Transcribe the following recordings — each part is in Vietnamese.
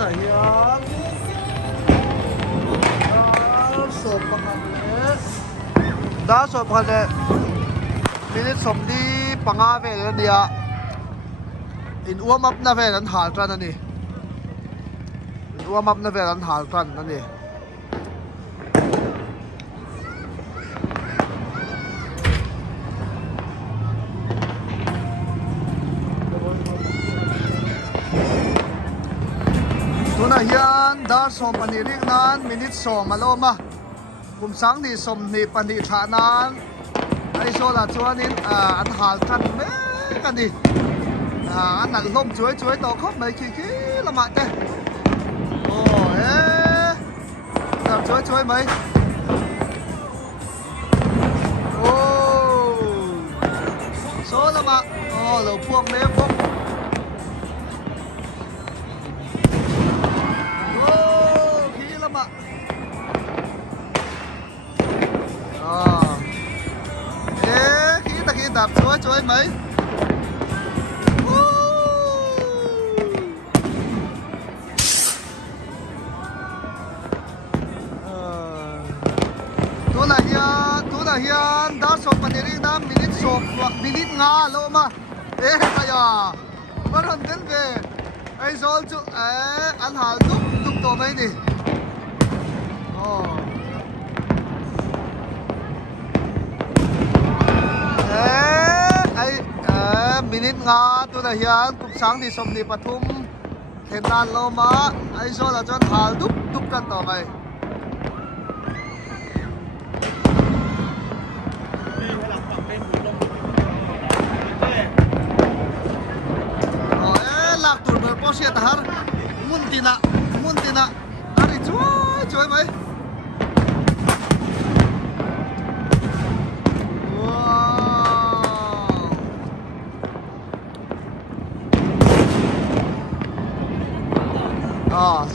này hiền sộp đã sộp hạt đấy minute sộp đi bằng a về rồi đi à in warm up na về anh hal tràn anh đi warm up na về anh hal tràn anh đi tuna hian dar som pani ring nan minute som aloma kum sang ni som ni pani tha nan ai so la chuanin an hal than me kan ni an nal lom chuai chuai to khop mai khi khi lama te o làm chuai chuai mai o số lama o lo phuông me phuông đạp chuối mấy tú là hiền đã sộp phần đi đã minute sộp minute ngà lô mà ê kaya vẫn còn đến về ai rồi chú ăn hal đúc tổ mấy đi minute nga tu na hian kum sang ni som ni pathum thenan lo ma ai zo la chon hal dup dup kan to mai lak tur ber po sia tahar muntina ari choi mai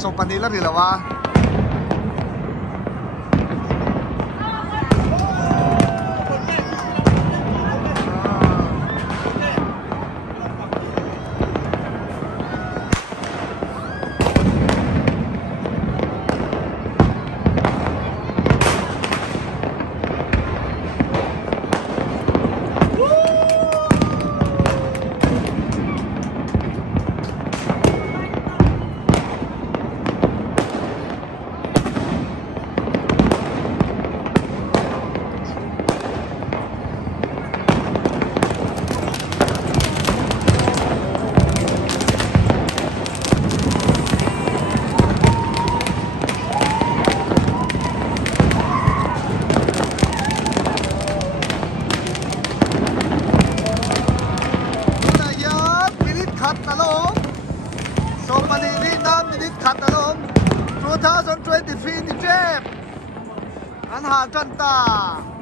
so panila rilawa so many minute cut along 2023 in Japan and ha